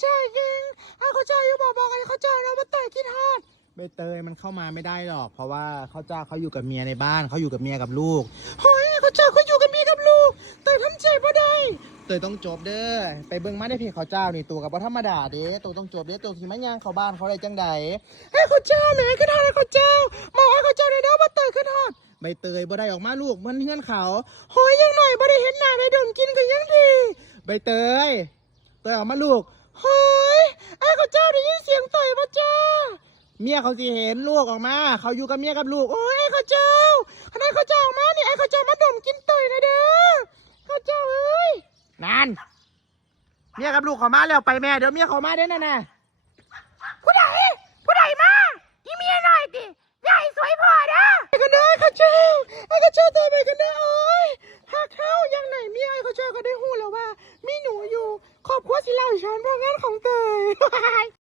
เจ้ายิงไอ้เขาเจ้าอยู่บอกไอ้เขาเจ้าเรามาเตยกินฮอดใบเตยมันเข้ามาไม่ได้หรอกเพราะว่าเขาเจ้าเขาอยู่กับเมียในบ้านเขาอยู่กับเมียกับลูกเฮ้ยเขาเจ้าเขาอยู่กับเมียกับลูกเตยทำใจบ่ได้เตยต้องจบเด้อไปเบิ่งมาได้เพจเขาเจ้านี่ตัวกับว่าธรรมดาเด้ตัวต้องจบเด้ตัวขี่ม้ายางเขาบ้านเขาได้จังใดให้เขาเจ้าแหมขึ้นฮอดให้เขาเจ้ามาให้เขาเจ้าได้เด้อมาเตยขึ้นฮอดใบเตยบ่ได้ออกมาลูกมันเฮือนเขาเฮ้ยยังหน่อยบ่ได้เห็นหน้าได้ดมกินก็ยังดีใบเตยออกมาลูกเฮ้ยไอ้เขาเจ้าได้ยินเสียงเตยป่ะจ้าเมียเขาสิเห็นลูกออกมาเขาอยู่กับเมียกับลูกโอ้ยไอ้เขาเจ้าขณะเขาเจ้าออกมานี่ไอ้เขาเจ้ามาดมกินเตยนะเด้อเขาเจ้าเอ้ยนั่นเมียกับลูกเขามาแล้วไปแม่เดี๋ยวเมียเขามาได้แน่ผู้ใดมาอีเมียหน่อยดิใหญ่สวยพอเด้อไปกันเด้อเขาเจ้าตัวไปกันเด้อโอ้ยหากเขายังไหนเมียไอ้เขาเจ้าก็ได้หู้แล้วว่ามีหนูอยู่ครอบครัวสิเล่าฉันเพราะงานของเตย